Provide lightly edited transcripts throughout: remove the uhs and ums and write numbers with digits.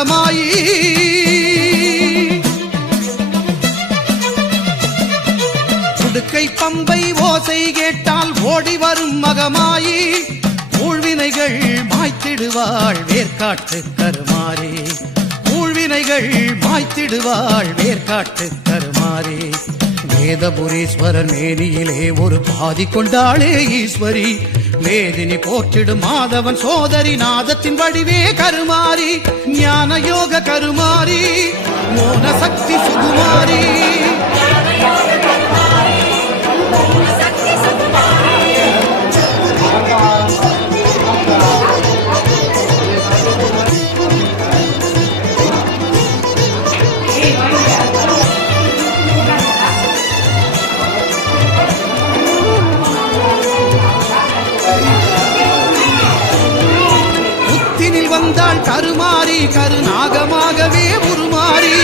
மகமாயி உடுக்கை பம்பை ஓசை கேட்டால் ஓடி வரும் மகமாயி ஊழ்வினைகள் மாய்த்திடுவாள் வேர்க்காட்டு கருமாறி ஊழ்வினைகள் மாய்த்திடுவாள் வேர்க்காட்டு கருமாறி வேதபுரீஸ்வரர் மேனியிலே ஒரு பாதி கொண்டாளே ஈஸ்வரி வேதினி போற்றிடும் மாதவன் சோதரி நாதத்தின் வடிவே கருமாறி ஞான யோக கருமாறி மோன சக்தி சுகுமாரி வந்தாள் கருமாறி கருநாகமாகவே உருமாறி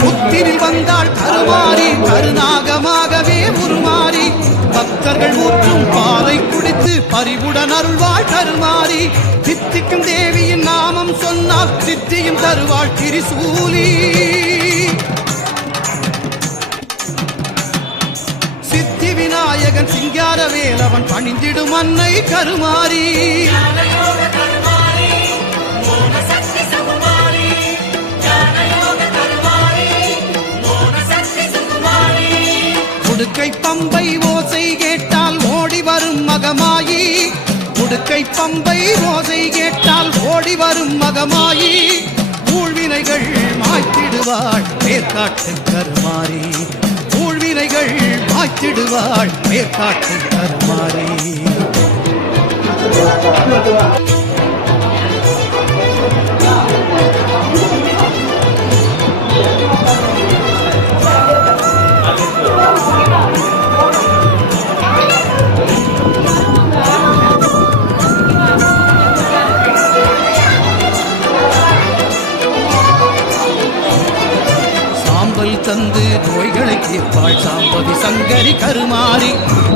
புத்தினில் வந்தாள் கருமாறி கருநாகமாகவே உருமாறி பக்தர்கள் ஊற்றும் பாலை குடித்து பறிவுடன் அருள்வாள் கருமாறி சித்திக்கும் தேவியின் நாமம் சொன்னால் சித்தியும் தருவாள் திரிசூலி விநாயகன் சிங்காரவேலவன் பணிந்திடும் அன்னை கருமாறி உடுக்கை பம்பை ஓசை கேட்டால் ஓடி வரும் மகமாயி உடுக்கை பம்பை ஓசை கேட்டால் ஓடி வரும் மகமாயி ஊழ்வினைகள் மாய்த்திடுவாள் வேர்க்காட்டு கருமாறி ஊழ்வினைகள் மாய்த்திடுவாள் வேர்க்காட்டு கருமாறி தந்து நோய்களை தீர்ப்பாள் சாம்பவி சங்கரி கருமாறி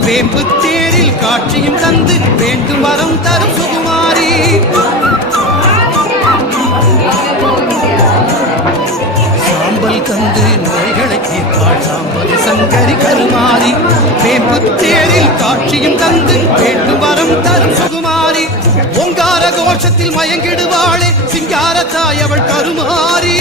வேம்பு தேரில் காட்சியும் தந்து வேண்டும் வரம் தரும் சுகுமாரி சாம்பல் தந்து நோய்களை தீர்ப்பாள் சாம்பவி சங்கரி கருமாறி வேம்பு தேரில் காட்சியும் தந்து வேண்டும் வரம் தரும் சுகுமாரி ஓங்கார கோஷத்தில் மயங்கிடுவாளே சிங்கார தாய் அவள் கருமாரி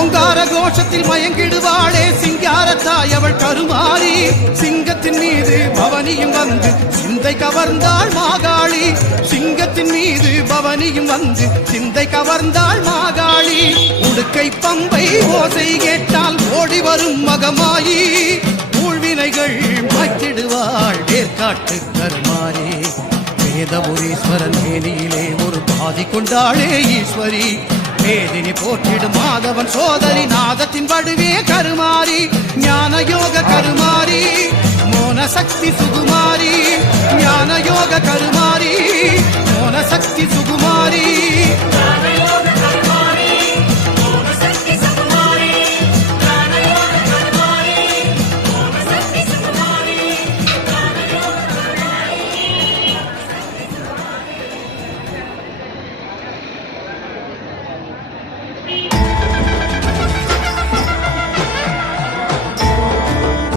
ஓங்கார கோஷத்தில் மயங்கிடுவாளே சிங்காரத்தாய் அவள் கருமாறி சிங்கத்தின் மீது பவனியும் வந்து சிந்தை கவர்ந்தாள் மாகாளி சிங்கத்தின் மீது பவனியும் வந்து சிந்தை கவர்ந்தாள் மாகாளி உடுக்கை பம்பை ஓசை கேட்டால் ஓடி வரும் மகமாயி ஊழ்வினைகள் மாய்த்திடுவாள் வேர்க்காட்டு கருமாறி வேதபுரீஸ்வரன் மேனியிலே ஒரு பாதி கொண்டாளே ஈஸ்வரி வேதினி போற்றிடும் மாதவன் சோதரி நாதத்தின் வடுவே கருமாறி ஞான யோக கருமாரி மோன சக்தி சுகுமாரி ஞான யோக கருமாரி மோன சக்தி சுகுமாரி